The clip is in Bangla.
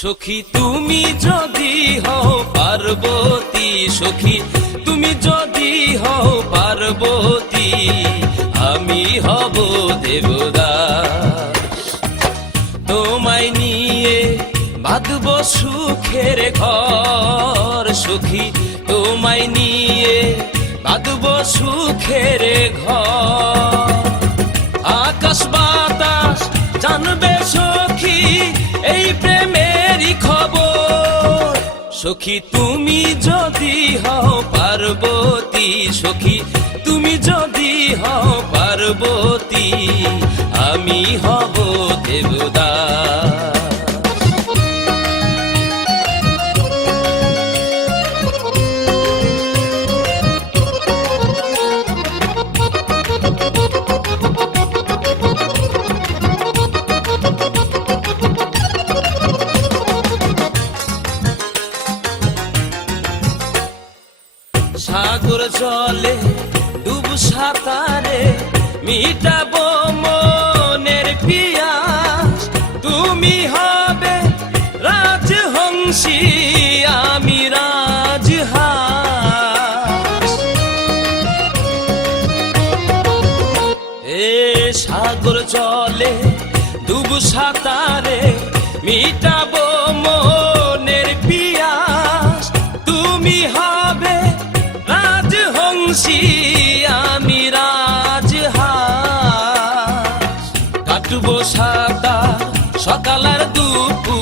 সখী তুমি যদি হও পার্বতী, সখী তুমি যদি হও পার্বতী, আমি হব দেবদাস। তোমায় নিয়ে বাঁধব সুখের ঘর, সখী তোমায় নিয়ে বাঁধব সুখের ঘর। আকাশ বাতাস জানবে সখী এই প্রেমেরই খবর। সখী তুমি যদি হও পার্বতী, সখী তুমি যদি হও পার্বতী, আমি হব দেবদাস। সাগর জলে ডুব সাঁতারে মিটাবো মনের পিয়াস। তুমি হবে রাজহংসী, আমি রাজহাঁস। এ সাগর জলে ডুব সাঁতারে মিটাবো মনের পিয়াস। তুমি হবে রাজহংসী, আমি রাজহাঁস। কাটবো সাঁতার